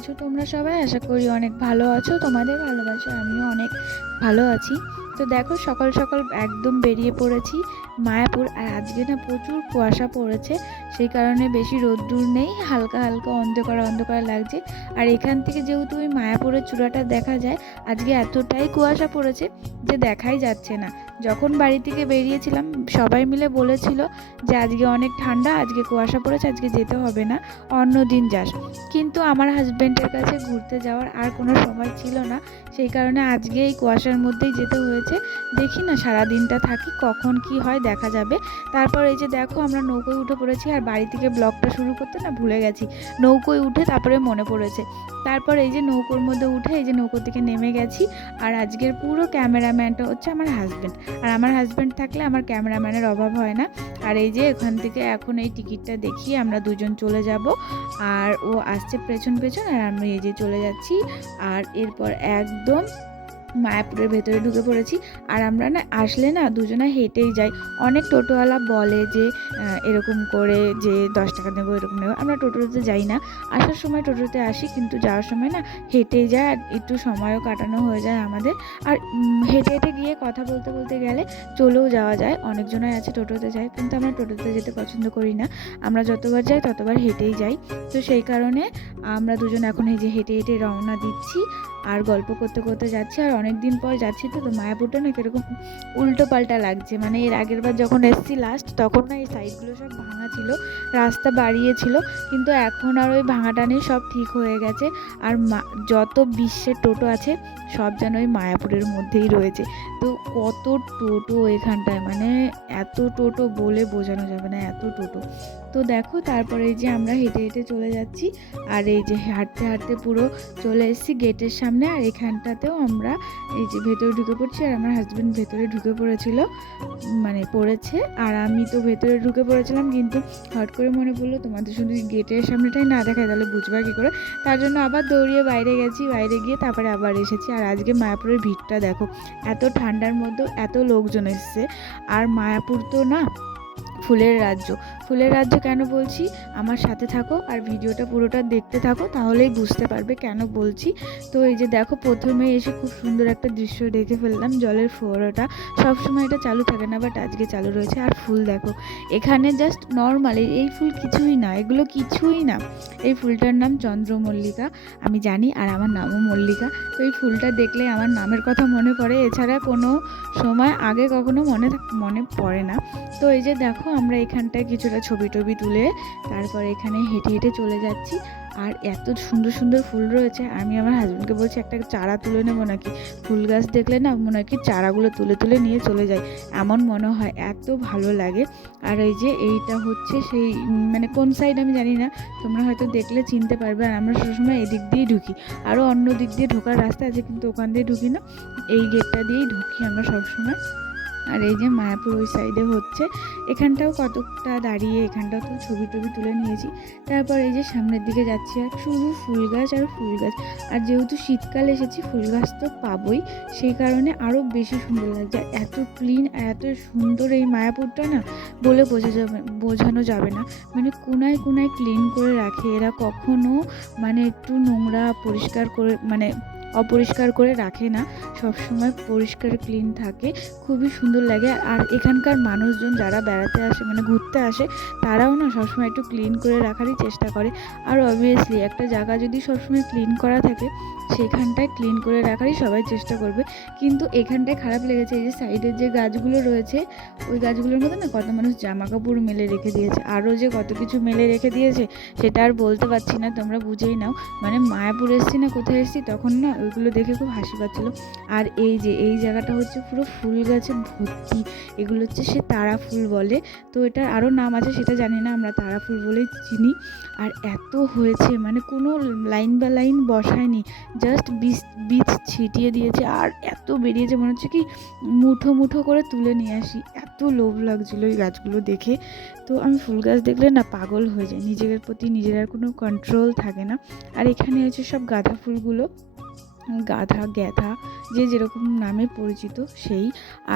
আছো তোমরা সবাই? আশা করি অনেক ভালো আছো। তোমাদের ভালোবাসা আমিও অনেক ভালো আছি। তো দেখো সকাল সকাল একদম বেরিয়ে পড়েছি মায়াপুর। আর আজকে না প্রচুর কুয়াশা পড়েছে, সেই কারণে বেশি রোদ্দুর নেই, হালকা হালকা অন্ধকার অন্ধকার লাগছে। আর এখান থেকে যেহেতু ওই মায়াপুরের চূড়াটা দেখা যায়, আজকে এতটাই কুয়াশা পড়েছে যে দেখাই যাচ্ছে না। যখন বাড়ি থেকে বেরিয়েছিলাম সবাই মিলে বলেছিল যে আজকে অনেক ঠান্ডা, আজকে কুয়াশা পড়েছে, আজকে যেতে হবে না, অন্য দিন যাস। কিন্তু আমার হাজব্যান্ডের কাছে ঘুরতে যাওয়ার আর কোনো সময় ছিল না, সেই কারণে আজকে এই কুয়াশার মধ্যেই যেতে হয়েছে। দেখি না সারা দিনটা থাকি, কখন কি হয় দেখা যাবে। তারপর এই যে দেখো আমরা নৌকোয় উঠে পড়েছি। আর বাড়ি থেকে ব্লগটা শুরু করতে না ভুলে গেছি, নৌকোয় উঠে তারপরে মনে পড়েছে। তারপর এই যে নৌকোর মধ্যে উঠে এই যে নৌকো থেকে নেমে গেছি। আর আজকের পুরো ক্যামেরাম্যানটা হচ্ছে আমার হাজব্যান্ড। আর আমার হাজব্যান্ড থাকলে আমার ক্যামেরাম্যানের অভাব হয় না। আর এই যে এখান থেকে এখন এই টিকিটটা দেখিয়ে আমরা দুজন চলে যাব। আর ও আসছে পেছন পেছন, আর আমি এই যে চলে যাচ্ছি। আর এরপর একদম মায়াপুরের ভেতরে ঢুকে পড়েছি। আর আমরা না আসলে না দুজনে হেঁটেই যাই। অনেক টোটোওয়ালা বলে যে এরকম করে যে 10 টাকা নেবো, এরকম নেবো। আমরা টোটোতে যাই না, আসার সময় টোটোতে আসি, কিন্তু যাওয়ার সময় না হেঁটেই যায়। আর একটু সময়ও কাটানো হয়ে যায় আমাদের। আর হেঁটে হেঁটে গিয়ে কথা বলতে বলতে গেলে চলেও যাওয়া যায়। অনেকজনই আছে টোটোতে যায়, কিন্তু আমরা টোটোতে যেতে পছন্দ করি না। আমরা যতবার যাই ততবার হেঁটেই যাই। তো সেই কারণে আমরা দুজন এখন এই যে হেঁটে হেঁটে রওনা দিচ্ছি আর গল্প করতে করতে যাচ্ছি। আর অনেক দিন পর যাচ্ছি, তো মায়াপুরটা না কীরকম উল্টো পাল্টা লাগছে। মানে এর আগের বার যখন এসেছি লাস্ট, তখন না এই সাইডগুলো সব ভাঙা ছিল, রাস্তা বাড়িয়েছিল, কিন্তু এখন আর ওই ভাঙাটা নেই, সব ঠিক হয়ে গেছে। আর যত বিশ্বের টোটো আছে সব যেন ওই মায়াপুরের মধ্যেই রয়েছে। তো কত টোটো এখানটায়, মানে এত টোটো বলে বোঝানো যাবে না, এত টোটো। তো দেখো তারপরে এই যে আমরা হেঁটে হেঁটে চলে যাচ্ছি। আর এই যে হাঁটতে হাঁটতে পুরো চলে এসেছি গেটের সামনে। আর এখানটাতেও আমরা এই যে ভেতরে ঢুকে পড়ছি। আর আমার হাজব্যান্ড ভেতরে ঢুকে পড়েছিল, মানে পড়েছে। আর আমি তো ভেতরে ঢুকে পড়েছিলাম, কিন্তু হট করে মনে পড়লো তোমাদের শুধু গেটের সামনেটাই না দেখায়, তাহলে বুঝবা কী করে। তার জন্য আবার দৌড়িয়ে বাইরে গেছি, বাইরে গিয়ে তারপরে আবার এসেছি। আর আজকে মায়াপুরের ভিড়টা দেখো, এত ঠান্ডার মধ্যেও এত লোকজন এসছে। আর মায়াপুর তো না ফুলের রাজ্য। ফুলের রাজ্য কেন বলছি, আমার সাথে থাকো আর ভিডিওটা পুরোটা দেখতে থাকো, তাহলেই বুঝতে পারবে কেন বলছি। তো এই যে দেখো প্রথমে এসে খুব সুন্দর একটা দৃশ্য দেখে ফেললাম, জলের ফোয়ারাটা। সবসময় এটা চালু থাকে না, বাট আজকে চালু রয়েছে। আর ফুল দেখো এখানে জাস্ট নর্মাল, এই ফুল কিছুই না, এগুলো কিছুই না। এই ফুলটার নাম চন্দ্রমল্লিকা, আমি জানি, আর আমার নামও মল্লিকা। তো এই ফুলটা দেখলে আমার নামের কথা মনে পড়ে, এছাড়া কোনো সময় আগে কখনো মনে পড়ে না। তো এই যে দেখো আমরা এখানটায় কিছুটা ছবি টবি তুলে তারপর এখানে হেঁটে হেঁটে চলে যাচ্ছি। আর এত সুন্দর সুন্দর ফুল রয়েছে, আমি আমার হাজব্যান্ডকে বলছি একটা চারা তুলে নেবো নাকি। ফুল গাছ দেখলে না মনে হয় কি চারাগুলো তুলে তুলে নিয়ে চলে যায়, এমন মনে হয়, এত ভালো লাগে। আর এই যে এইটা হচ্ছে সেই মানে কোন সাইড আমি জানি না, তোমরা হয়তো দেখলে চিনতে পারবে। আর আমরা সবসময় এদিক দিয়েই ঢুকি, আরও অন্য দিক দিয়ে ঢোকার রাস্তা আছে, কিন্তু ওখান দিয়ে ঢুকি না, এই গেটটা দিয়েই ঢুকি আমরা সবসময়। আর এই যে মায়াপুর ওই সাইডে হচ্ছে, এখানটাও কতটা দাঁড়িয়ে এখানটাও তো ছবি টবি তুলে নিয়েছি। তারপর এই যে সামনের দিকে যাচ্ছি, আর শুধু ফুল গাছ আর ফুল গাছ। আর যেহেতু শীতকাল এসেছি, ফুল গাছ তো পাবোই, সেই কারণে আরও বেশি সুন্দর লাগছে। আর এত ক্লিন আর এত সুন্দর এই মায়াপুরটা না বলে বোঝানো যাবে না। মানে কোনায় কোনায় ক্লিন করে রাখে এরা, কখনো মানে একটু নোংরা পরিষ্কার করে মানে অপরিষ্কার করে রাখে না, সবসময় পরিষ্কার ক্লিন থাকে, খুবই সুন্দর লাগে। আর এখানকার মানুষজন যারা বেড়াতে আসে মানে ঘুরতে আসে, তারাও না সবসময় একটু ক্লিন করে রাখারই চেষ্টা করে। আর অবভিয়াসলি একটা জায়গা যদি সবসময় ক্লিন করা থাকে, সেখানটায় ক্লিন করে রাখারই সবাই চেষ্টা করবে। কিন্তু এখানটায় খারাপ লেগেছে, এই যে সাইডের যে গাছগুলো রয়েছে, ওই গাছগুলোর মধ্যে না কত মানুষ জামা কাপড় মেলে রেখে দিয়েছে, আরও যে কত কিছু মেলে রেখে দিয়েছে সেটা আর বলতে পারছি না, তোমরা বুঝেই নাও। মানে মায়াপুর এসেছি না কোথায় এসেছি, তখন না ওইগুলো দেখে খুব হাসি পাচ্ছিল। আর এই যে এই জায়গাটা হচ্ছে পুরো ফুল গাছে ভর্তি, এগুলো হচ্ছে সে তারা ফুল বলে। তো এটার আরও নাম আছে সেটা জানি না, আমরা তারা ফুল বলেই চিনি। আর এত হয়েছে, মানে কোনো লাইন বা লাইন বসায়নি, জাস্ট বীজ ছিটিয়ে দিয়েছে। আর এত বেরিয়েছে, মনে হচ্ছে কি মুঠো মুঠো করে তুলে নিয়ে আসি, এত লোভ লাগছিলো এই গাছগুলো দেখে। তো আমি ফুল গাছ দেখলে না পাগল হয়ে যাই, নিজের প্রতি নিজের আর কোনো কন্ট্রোল থাকে না। আর এখানে হচ্ছে সব গাঁদা ফুলগুলো, গাধা, গ্যাধা, যে যেরকম নামে পরিচিত সেই।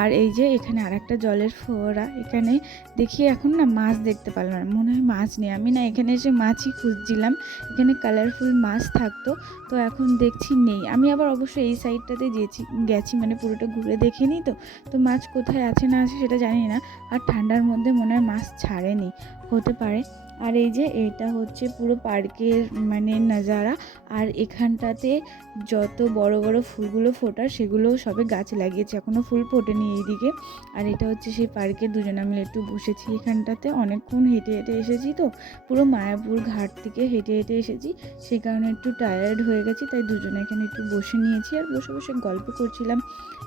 আর এই যে এখানে আরেকটা জলের ফোয়ারা, এখানে দেখি এখন না মাছ দেখতে পারলাম না, মনে হয় মাছ নেই। আমি না এখানে এসে মাছই খুঁজছিলাম, এখানে কালারফুল মাছ থাকতো, তো এখন দেখছি নেই। আমি আবার অবশ্যই এই সাইডটাতে গেছি মানে পুরোটা ঘুরে দেখিনি, তো মাছ কোথায় আছে না আছে সেটা জানি না। আর ঠান্ডার মধ্যে মনে হয় মাছ ছাড়েনি, হতে পারে। আর এই যে এটা হচ্ছে পুরো পার্কের মানে নাজারা। আর এখানটাতে যত বড় বড় ফুলগুলো ফোটার সেগুলো সবে গাছ লাগিয়েছে, এখনও ফুল ফোটেনি এইদিকে। আর এটা হচ্ছে সেই পার্কে দুজনে মিলে একটু বসেছি এখানটাতে, অনেকক্ষণ হেঁটে হেঁটে এসেছি, তো পুরো মায়াপুর ঘাট থেকে হেঁটে হেঁটে এসেছি, সেই কারণে একটু টায়ার্ড হয়ে গেছি, তাই দুজনে এখানে একটু বসে নিয়েছি। আর বসে বসে গল্প করছিলাম।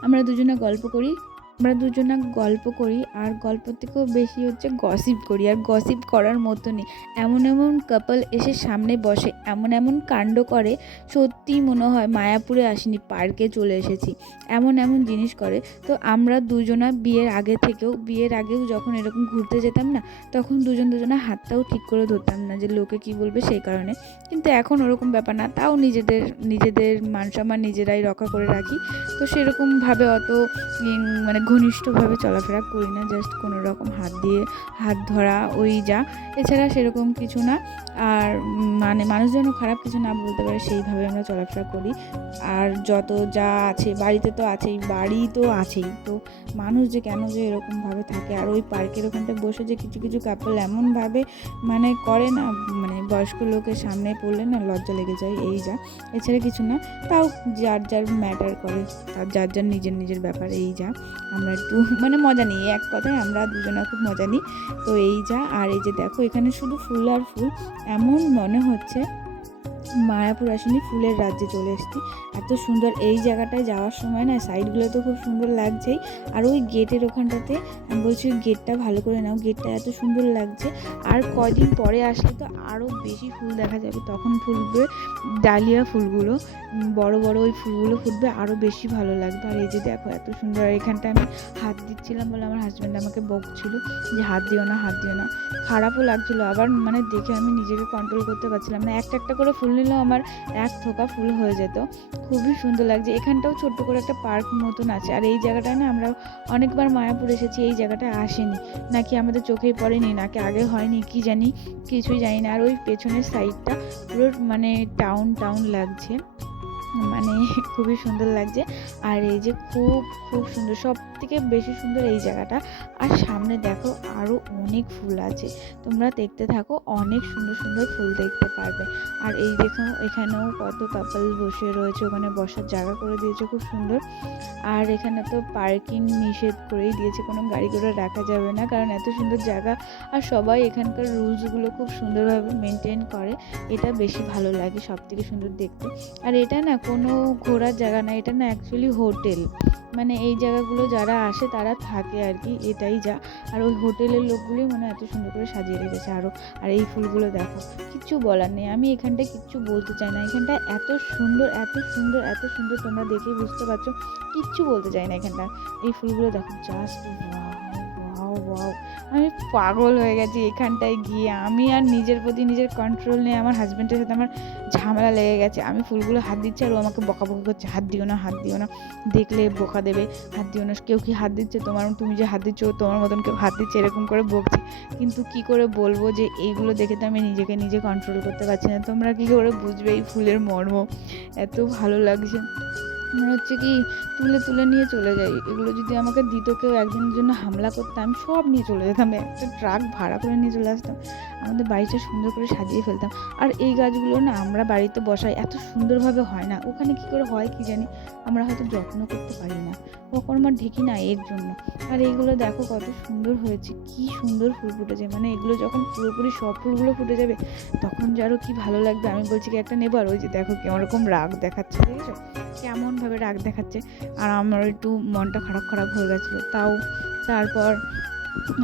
আমরা দুজনে গল্প করি, আর গল্পের থেকেও বেশি হচ্ছে গসিপ করি। আর গসিপ করার মতনই এমন এমন কাপল এসে সামনে বসে, এমন এমন কাণ্ড করে, সত্যি মনে হয় মায়াপুরে আসিনি, পার্কে চলে এসেছি, এমন এমন জিনিস করে। তো আমরা দুজনা বিয়ের আগেও যখন এরকম ঘুরতে যেতাম না, তখন দুজনা হাতটাও ঠিক করে ধরতাম না, যে লোকে কি বলবে সেই কারণে। কিন্তু এখন ওরকম ব্যাপার না, তাও নিজেদের মান সম্মান নিজেরাই রক্ষা করে রাখি। তো সেরকমভাবে অত মানে ঘনিষ্ঠভাবে চলাফেরা করি না, জাস্ট কোনো রকম হাত ধরা ওই যা, এছাড়া সেরকম কিছু না। আর মানে মানুষ যেন খারাপ কিছু না বলতে পারে সেইভাবে আমরা চলাফেরা করি। আর যত যা আছে বাড়িতে তো আছেই, তো মানুষ যে কেন যে এরকমভাবে থাকে। আর ওই পার্কের ওখানটায় বসে যে কিছু কিছু কাপল এমনভাবে মানে করে না, মানে বয়স্ক লোকের সামনে পড়লে না লজ্জা লেগে যায়, এই যা, এছাড়া কিছু না। তাও যার ম্যাটার করে, তার যার নিজের ব্যাপার, এই যা। আমরা একটু মানে মজা নিই, এক কথায় আমরা দুজনে খুব মজা নিই, তো এই যা। আর এই যে দেখো এখানে শুধু ফুল আর ফুল, এমন মনে হচ্ছে মায়াপুর আসেনি, ফুলের রাজ্যে চলে এসেছি। এত সুন্দর এই জায়গাটায় যাওয়ার সময় না, সাইডগুলো তো খুব সুন্দর লাগছেই। আর ওই গেটের ওখানটাতে আমি বলছি গেটটা ভালো করে নাও, গেটটা এত সুন্দর লাগছে। আর কয়দিন পরে আসলে তো আরও বেশি ফুল দেখা যাবে, তখন ফুলবে ডালিয়া ফুলগুলো, বড় বড় ওই ফুলগুলো ফুটবে, আরও বেশি ভালো লাগবে। আর এই যে দেখো এত সুন্দর, আর এখানটা আমি হাত দিচ্ছিলাম বলে আমার হাজব্যান্ড আমাকে বকছিল যে হাত দিও না। খারাপও লাগছিলো, আবার মানে দেখে আমি নিজেকে কন্ট্রোল করতে পারছিলাম না। একটা করে ফুল নিলেও আমার এক থোকা ফুল হয়ে যেত। খুবই সুন্দর লাগছে। এখানটাও ছোট্ট করে একটা পার্ক মতন আছে। আর এই জায়গাটায় না আমরা অনেকবার মায়াপুর এসেছি, এই জায়গাটায় আসেনি, নাকি আমাদের চোখেই পড়েনি, নাকি আগে হয়নি, কি জানি, কিছুই জানি না। আর ওই পেছনের সাইডটা পুরো মানে টাউন লাগছে, মানে খুবই সুন্দর লাগছে। আর এই যে খুব খুব সুন্দর, সব থেকে বেশি সুন্দর এই জায়গাটা। আর সামনে দেখো আরও অনেক ফুল আছে, তোমরা দেখতে থাকো, অনেক সুন্দর সুন্দর ফুল দেখতে পারবে। আর এই দেখো এখানেও কত কাপল বসে রয়েছে, ওখানে বসার জায়গা করে দিয়েছে খুব সুন্দর। আর এখানে তো পার্কিং নিষেধ করেই দিয়েছে, কোনো গাড়ি ঘোড়া রাখা যাবে না, কারণ এত সুন্দর জায়গা। আর সবাই এখানকার রুলসগুলো খুব সুন্দরভাবে মেনটেন করে, এটা বেশি ভালো লাগে, সব থেকে সুন্দর দেখতে। আর এটা না কোনো ঘোরার জায়গা না, এটা না অ্যাকচুয়ালি হোটেল, মানে এই জায়গাগুলো যারা আসে তারা থাকে আর কি, এটাই যা। আর ওই হোটেলের লোকগুলোই মনে হয় এত সুন্দর করে সাজিয়ে রেখেছে আরও। আর এই ফুলগুলো দেখো, কিচ্ছু বলার নেই, আমি এখানটায় কিচ্ছু বলতে চাই না, এখানটা এত সুন্দর তোমরা দেখেই বুঝতে পারছো, কিচ্ছু বলতে চাই না এখানটা। এই ফুলগুলো দেখো, জাস্ট ওয়াও, আমি পাগল হয়ে গেছি এখানটায় গিয়ে। আমি আর নিজের প্রতি নিজের কন্ট্রোল নেই, আমার হাজব্যান্ডের সাথে আমার ঝামেলা লেগে গেছে। আমি ফুলগুলো হাত দিচ্ছি আর ও আমাকে বকাবকি করছে, হাত দিও না, দেখলে বোকা দেবে, হাত দিও না, কেউ কি হাত দিচ্ছে তুমি যে হাত দিচ্ছ তোমার মতন কেউ হাত দিচ্ছে, এরকম করে বকছে। কিন্তু কি করে বলবো যে এইগুলো দেখে তো আমি নিজে কন্ট্রোল করতে পারছি না। তোমরা কি করে বুঝবে এই ফুলের মর্ম? এত ভালো লাগছে, মনে হচ্ছে কি তুলে নিয়ে চলে যাই। এগুলো যদি আমাকে দিত কেউ, একদিনের জন্য হামলা করতাম, সব নিয়ে চলে যেতাম, একটা ট্রাক ভাড়া করে নিয়ে চলে আসতাম, আমাদের বাড়িটা সুন্দর করে সাজিয়ে ফেলতাম। আর এই গাছগুলো না আমরা বাড়িতে বসাই, এত সুন্দরভাবে হয় না, ওখানে কি করে হয় কি জানি, আমরা হয়তো যত্ন করতে পারি না, কখনো ঢেকি না এর জন্য। আর এইগুলো দেখো কত সুন্দর হয়েছে, কি সুন্দর ফুল ফুটেছে, মানে এগুলো যখন পুরোপুরি সব ফুলগুলো ফুটে যাবে তখন যে আরও কি ভালো লাগবে। আমি বলছি কি একটা নেবো, আর ওই যে দেখো কেমন রকম রাগ দেখাচ্ছে, দেখেছো কেমনভাবে রাগ দেখাচ্ছে। আর আমার একটু মনটা খারাপ হয়ে গেছিলো, তারপর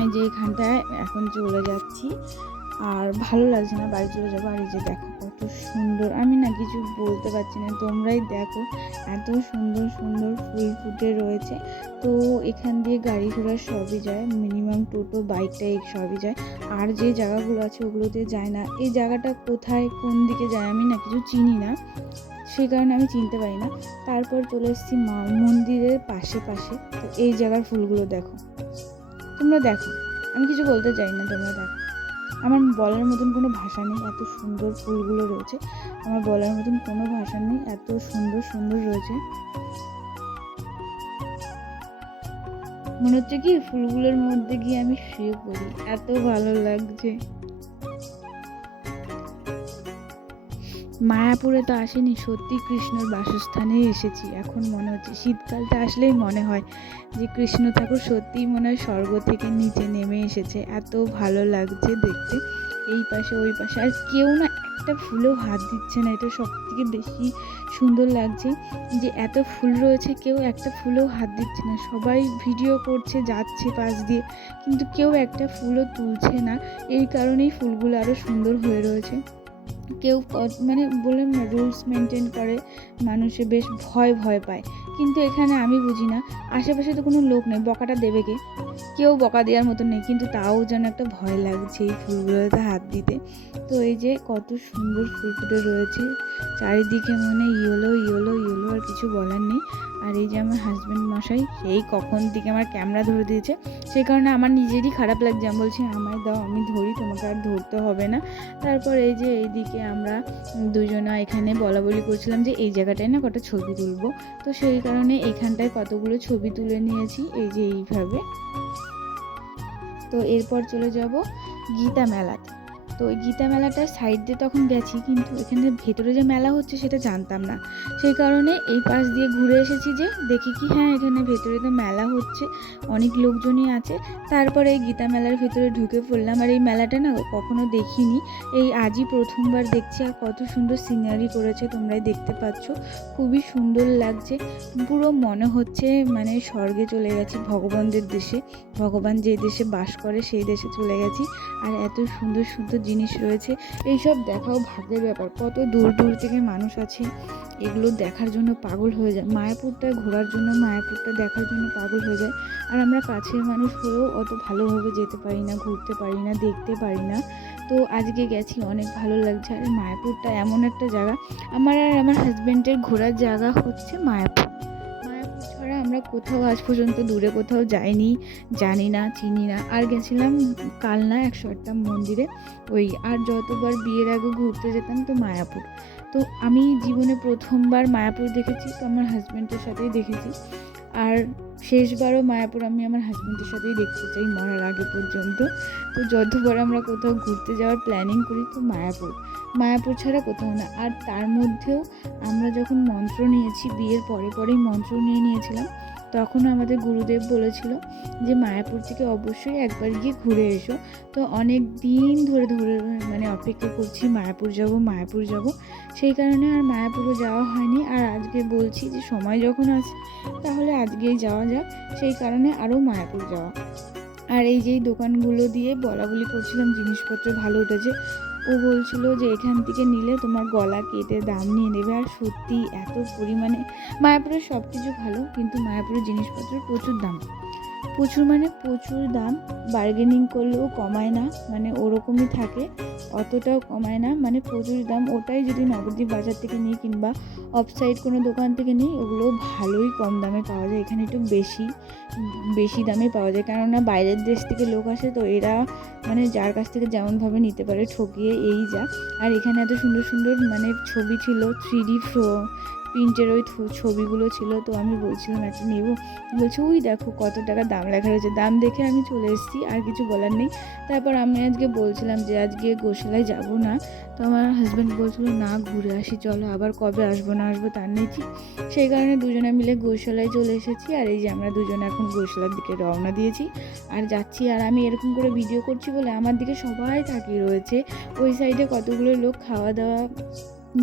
এই যে এখানটায় এখন চলে যাচ্ছি। আর ভালো লাগছে না, বাড়ি চলে যাবো। আর এই যে দেখো কত সুন্দর, আমি না কিছু বলতে পারছি না, তোমরাই দেখো এত সুন্দর সুন্দর ফুল ফুটে রয়েছে। তো এখান দিয়ে গাড়ি ঘোড়া সবই যায়, মিনিমাম টোটো বাইক টাইক সবই যায়। আর যে জায়গাগুলো আছে ওগুলোতে যায় না। এই জায়গাটা কোথায় কোন দিকে যায় আমি না কিছু চিনি না, সেই কারণে আমি চিনতে পারি না। তারপর চলে এসেছি মা মন্দিরের পাশে পাশে। তো এই জায়গার ফুলগুলো দেখো, তোমরা দেখো, আমি কিছু বলতে চাই না, তোমরা দেখো। আমার বলার মতন কোনো ভাষা নেই, এত সুন্দর ফুলগুলো রয়েছে। আমার বলার মতন কোনো ভাষা নেই, এত সুন্দর সুন্দর রয়েছে। মনে হচ্ছে কি ফুলগুলোর মধ্যে গিয়ে আমি শুয়ে পড়ি, এত ভালো লাগছে। মায়াপুরে তো আসেনি, সত্যি কৃষ্ণর বাসস্থানে এসেছি। এখন মনে হচ্ছে শীতকালটা আসলেই মনে হয় যে কৃষ্ণ ঠাকুর সত্যিই মনে হয় স্বর্গ থেকে নিচে নেমে এসেছে, এত ভালো লাগছে দেখতে। এই পাশে ওই পাশে আর কেউ না একটা ফুলেও হাত দিচ্ছে না, এটা সব থেকে বেশি সুন্দর লাগছে যে এত ফুল রয়েছে কেউ একটা ফুলেও হাত দিচ্ছে না, সবাই ভিডিও করছে যাচ্ছে পাশ দিয়ে, কিন্তু কেউ একটা ফুলও তুলছে না। এই কারণেই ফুলগুলো আরও সুন্দর হয়ে রয়েছে। কেউ মানে বললাম না রুলস মেনটেন করে, মানুষে বেশ ভয় ভয় পায়। কিন্তু এখানে আমি বুঝি না, আশেপাশে তো কোনো লোক নেই, বকাটা দেবে কে? কেউ বকা দেওয়ার মতো নেই, কিন্তু তাও যেন একটা ভয় লাগছে এই ফুলগুলোতে হাত দিতে। তো এই যে কত সুন্দর ফুল ফুটে রয়েছে চারিদিকে, মানে ইয়েলো ইয়েলো ইয়েলো, আর কিছু বলার নেই। আর এই যে আমার হাজব্যান্ড মশাই সেই কখন থেকে আমার ক্যামেরা ধরে দিয়েছে, সেই কারণে আমার নিজেরই খারাপ লাগছে। আমি বলছি আমায় দাও, আমি ধরি, তোমাকে আর ধরতে হবে না। তারপর এই যে এইদিকে আমরা দুজনা এখানে বলা বলি করছিলাম যে এই জায়গাটায় না কটা ছবি তুলবো। তো সেই কারণে এইখানটায় কতগুলো ছবি তুলে নিয়েছি, এই যে এইভাবে। তো এরপর চলে যাব গীতা মেলাতে। তো ওই গীতা মেলাটার সাইড দিয়ে তখন গেছি, কিন্তু এখানে ভেতরে যে মেলা হচ্ছে সেটা জানতাম না, সেই কারণে এই পাশ দিয়ে ঘুরে এসেছি যে দেখি কি হ্যাঁ এখানে ভেতরে তো মেলা হচ্ছে, অনেক লোকজনই আছে। তারপরে এই গীতা মেলার ভেতরে ঢুকে পড়লাম। আর এই মেলাটা না কখনো দেখিনি, এই আজই প্রথমবার দেখছি। আর কত সুন্দর সিনারি করেছে, তোমরাই দেখতে পাচ্ছ, খুবই সুন্দর লাগছে। পুরো মনে হচ্ছে মানে স্বর্গে চলে গেছি, ভগবানদের দেশে, ভগবান যে দেশে বাস করে সেই দেশে চলে গেছি। আর এত সুন্দর সুন্দর জিনিস রয়েছে, এইসব দেখাও ভাগ্যের ব্যাপার। কত দূর দূর থেকে মানুষ আছে এগুলো দেখার জন্য পাগল হয়ে যায়, মায়াপুরটা ঘোরার জন্য, মায়াপুরটা দেখার জন্য পাগল হয়ে যায়। আর আমরা কাছের মানুষ হয়েও অত ভালোভাবে যেতে পারি না, ঘুরতে পারি না, দেখতে পারি না। তো আজকে গেছি, অনেক ভালো লাগছে। আর মায়াপুরটা এমন একটা জায়গা, আমার আর আমার হাজব্যান্ডের ঘোরার জায়গা হচ্ছে মায়াপুর। মায়াপুর ছাড়া আমরা কোথাও আজ পর্যন্ত দূরে কোথাও যাইনি, জানি না, চিনি না। আর গেছিলাম কালনা 108টা মন্দিরে, ওই। আর যতবার বিয়ের আগে ঘুরতে যেতাম তো মায়াপুর। তো আমি জীবনে প্রথমবার মায়াপুর দেখেছি, তো আমার হাজব্যান্ডের সাথেই দেখেছি। আর শেষবারও মায়াপুর আমি আমার হাজব্যান্ডের সাথেই দেখতে চাই মরার আগে পর্যন্ত। তো যতবার আমরা কোথাও ঘুরতে যাওয়ার প্ল্যানিং করি তো মায়াপুর, মায়াপুর ছাড়া কোথাও না। আর তার মধ্যেও আমরা যখন মন্ত্র নিয়েছি, বিয়ের পরে পরেই মন্ত্র নিয়েছিলাম, তখন আমাদের গুরুদেব বলেছিল যে মায়াপুর থেকে অবশ্যই একবার গিয়ে ঘুরে এসো। তো অনেক দিন ধরে ধরে মানে অপেক্ষা করছি মায়াপুর যাব, মায়াপুর যাব, সেই কারণে আর মায়াপুরও যাওয়া হয়নি। আর আজকে বলছি যে সময় যখন আছে তাহলে আজকেই যাওয়া যাক, সেই কারণে আরও মায়াপুর যাওয়া। আর এই যেই দোকানগুলো দিয়ে বলা বলি করছিলাম জিনিসপত্র ভালো উঠেছে, ও বলছিল যে এখান থেকে নিলে তোমার গলা কেটে দাম নিয়ে নেবে। আর সত্যি এত পরিমাণে মায়াপুরের সব কিছু ভালো, কিন্তু মায়াপুরের জিনিসপত্রের প্রচুর দাম, প্রচুর মানে প্রচুর দাম। বার্গেনিং করলেও কমায় না, মানে ওরকমই থাকে, অতটাও কমায় না, মানে প্রচুর দাম। ওটাই যদি নবদ্বীপ বাজার থেকে নিই কিংবা অফসাইড কোনো দোকান থেকে নিই, ওগুলো ভালোই কম দামে পাওয়া যায়। এখানে একটু বেশি বেশি দামে পাওয়া যায়, কেননা বাইরের দেশ থেকে লোক আসে, তো এরা মানে যার কাছ থেকে যেমনভাবে নিতে পারে ঠকিয়ে এই যা। আর এখানে এত সুন্দর সুন্দর মানে ছবি ছিল, 3D প্রিন্টের ওই ছবিগুলো ছিল। তো আমি বলছিলাম একটা নেব, বলছে ওই দেখো কত টাকা দাম লেখা রয়েছে। দাম দেখে আমি চলে এসেছি, আর কিছু বলার নেই। তারপর আমি আজকে বলছিলাম যে আজকে গোশালায় যাব না, তো আমার হাজব্যান্ড বলছিল না ঘুরে আসি চলো, আবার কবে আসবো না আসবো তার নেই ঠিক। সেই কারণে দুজনে মিলে গোশালায় চলে এসেছি। আর এই যে আমরা দুজনে এখন গোশালার দিকে রওনা দিয়েছি আর যাচ্ছি। আর আমি এরকম করে ভিডিও করছি বলে আমার দিকে সবাই তাকিয়ে রয়েছে। ওই সাইডে কতগুলো লোক খাওয়া দাওয়া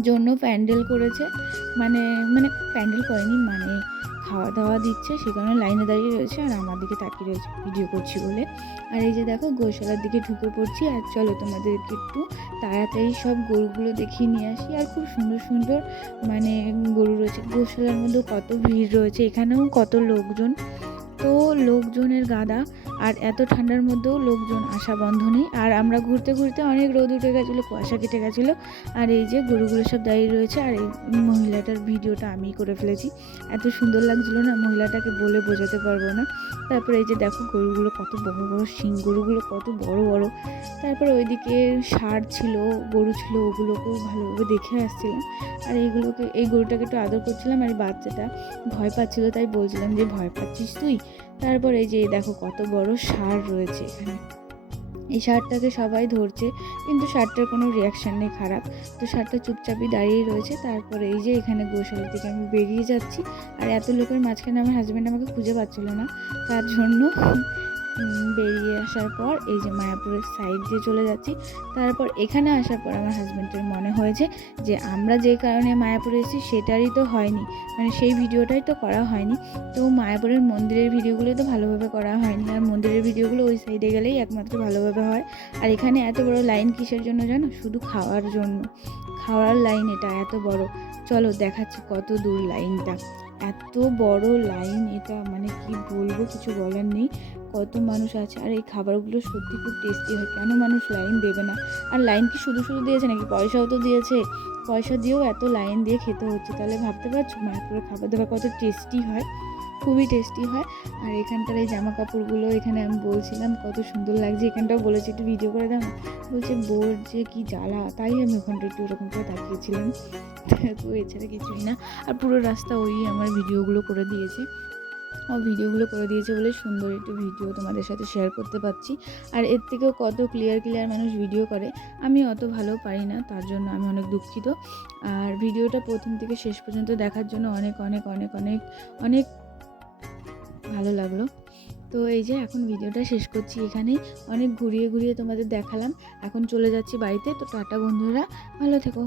জন্য প্যান্ডেল করেছে, মানে মানে প্যান্ডেল করেনি, মানে খাওয়া দাওয়া দিচ্ছে, সে কারণে লাইনে দাঁড়িয়ে রয়েছে আর আমার দিকে তাকিয়ে রয়েছে ভিডিও করছি বলে। আর এই যে দেখো গোশালার দিকে ঢুকে পড়ছি। আর চলো তোমাদেরকে একটু তাড়াতাড়ি সব গরুগুলো দেখিয়ে নিয়ে আসি। আর খুব সুন্দর সুন্দর মানে গরু রয়েছে গোশালার মধ্যে, কত ভিড় রয়েছে, এখানেও কত লোকজন। তো লোকজনের গাদা, আর এত ঠান্ডার মধ্যেও লোকজন আসা বন্ধ নেই। আর আমরা ঘুরতে ঘুরতে অনেক রোদ উঠে গেছিলো, কুয়াশা কেটে গেছিলো। আর এই যে গরুগুলো সব দাঁড়িয়ে রয়েছে। আর এই মহিলাটার ভিডিওটা আমিই করে ফেলেছি, এত সুন্দর লাগছিলো না, মহিলাটাকে বলে বোঝাতে পারবো না। তারপরে এই যে দেখো গরুগুলো কত বড় বড় শিং, গরুগুলো কত বড় বড়। তারপরে ওইদিকে ষাঁড় ছিল, গরু ছিল, ওগুলোকেও ভালোভাবে দেখে আসছিলাম। আর এই গরুটাকে একটু আদর করছিলাম। আর এই বাচ্চাটা ভয় পাচ্ছিলো, তাই বলছিলাম যে ভয় পাচ্ছিস তুই। তারপরে এই যে দেখো কত বড় ষাঁড় রয়েছে এখানে। এই ষাঁড়টাকে সবাই ধরছে, কিন্তু ষাঁড়টার কোনো রিয়াকশান নেই খারাপ। তো ষাঁড়টা চুপচাপই দাঁড়িয়ে রয়েছে। তারপরে এই যে এখানে গোশালা থেকে আমি বেরিয়ে যাচ্ছি। আর এত লোকের মাঝখানে আমার হাজব্যান্ড আমাকে খুঁজে পাচ্ছিল না, তার জন্য বেরিয়ে আসার পর এই যে মায়াপুরের সাইড দিয়ে চলে যাচ্ছি। তারপর এখানে আসার পর আমার হাজব্যান্ডের মনে হয়েছে যে আমরা যে কারণে মায়াপুরে এসেছি সেটারই তো হয়নি, মানে সেই ভিডিওটাই তো করা হয়নি। তো মায়াপুরের মন্দিরের ভিডিওগুলো তো ভালোভাবে করা হয়নি, আর মন্দিরের ভিডিওগুলো ওই সাইডে গেলেই একমাত্র ভালোভাবে হয়। আর এখানে এত বড় লাইন কিসের জন্য জানো? শুধু খাওয়ার জন্য, খাওয়ার লাইন এটা এত বড়। চলো দেখাচ্ছি কত দূর লাইনটা, এত বড় লাইন এটা, মানে কি বলবো, কিছু বলার নেই। কত মানুষ আছে, আর এই খাবারগুলো সত্যি খুব টেস্টি হয়, কেন মানুষ লাইন দেবে না? আর লাইন কি শুধু শুধু দিয়েছে নাকি, পয়সাও তো দিয়েছে, পয়সা দিয়েও এত লাইন দিয়ে খেতে হচ্ছে, তাহলে ভাবতে পারছো মায়াপুরের খাবার দাবার কত টেস্টি হয়, খুবই টেস্টি হয়। আর এখানকার এই জামা কাপড়গুলো এখানে আমি বলছিলাম কত সুন্দর লাগছে, এখানটাও বলেছি একটু ভিডিও করে দাও না, বলছে বোর যে কি জ্বালা, তাই আমি ওখানটা একটু ওরকম করে তাকিয়েছিলাম। তো এছাড়া কিছুই না। আর পুরো রাস্তা ওই আমার ভিডিওগুলো করে দিয়েছে, বলে সুন্দর একটু ভিডিও তোমাদের সাথে শেয়ার করতে পারছি। আর এর থেকেও কত ক্লিয়ার মানুষ ভিডিও করে, আমি অত ভালো পারি না, তার জন্য আমি অনেক দুঃখিত। আর ভিডিওটা প্রথম থেকে শেষ পর্যন্ত দেখার জন্য অনেক অনেক অনেক অনেক অনেক ভালো লাগলো। তো এই যে এখন ভিডিওটা শেষ করছি এখানেই, অনেক ঘুরিয়ে তোমাদের দেখালাম, এখন চলে যাচ্ছি বাড়িতে। তো টাটা বন্ধুরা, ভালো থেকো।